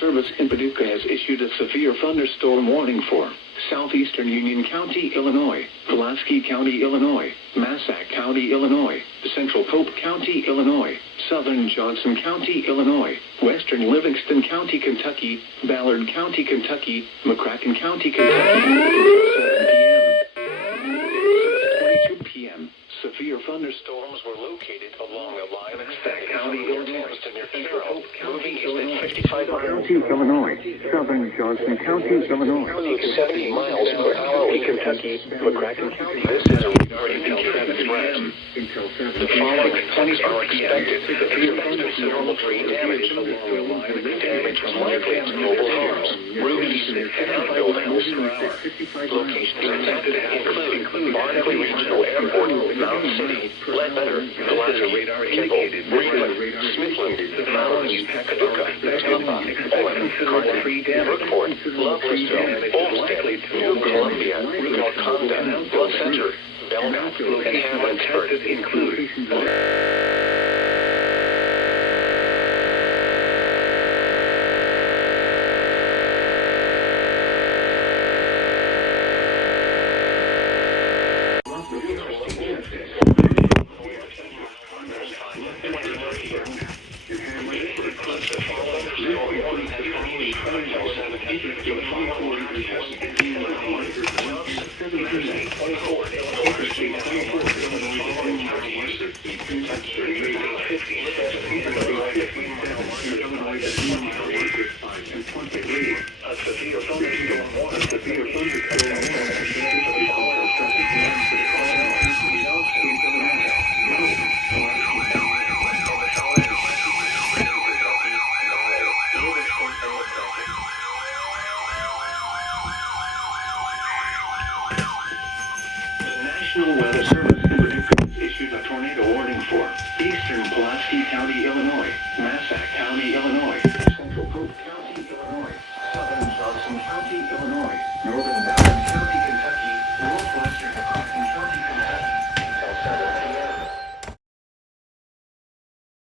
Service in Paducah has issued a severe thunderstorm warning for southeastern Union County, Illinois, Pulaski County, Illinois, Massac County, Illinois, central Pope County, Illinois, southern Johnson County, Illinois, western Livingston County, Kentucky, Ballard County, Kentucky, McCracken County, Kentucky, until 7 p.m. Severe thunderstorms were located along a line of County, Illinois, to near Carroll, moving east at 55 miles. Illinois, southern Johnson County, Illinois, 70 miles per hour in Kentucky, McCracken County. This is a radar indicated threat. The following counties are expected. Severe considerable tree damage. Damage is likely to mobile homes, roofs, and outbuildings. Locations expected include Barnacle Regional Airport, Mountain City, Ledbetter, Pulaski, Kimball, Breedlove, Smithland, Mountains, Paducah, Tampa, Owen, Carter, Brookport, Lovelisville, Olmsted, New Columbia, Walconda, Blood Center, Belknap, and Hammonsburg. National Weather Service in Paducah has issued a tornado warning for eastern Pulaski County, Illinois, Massac County, Illinois, central Pope County, Illinois, southern Johnson County, Illinois, northern Ballard County,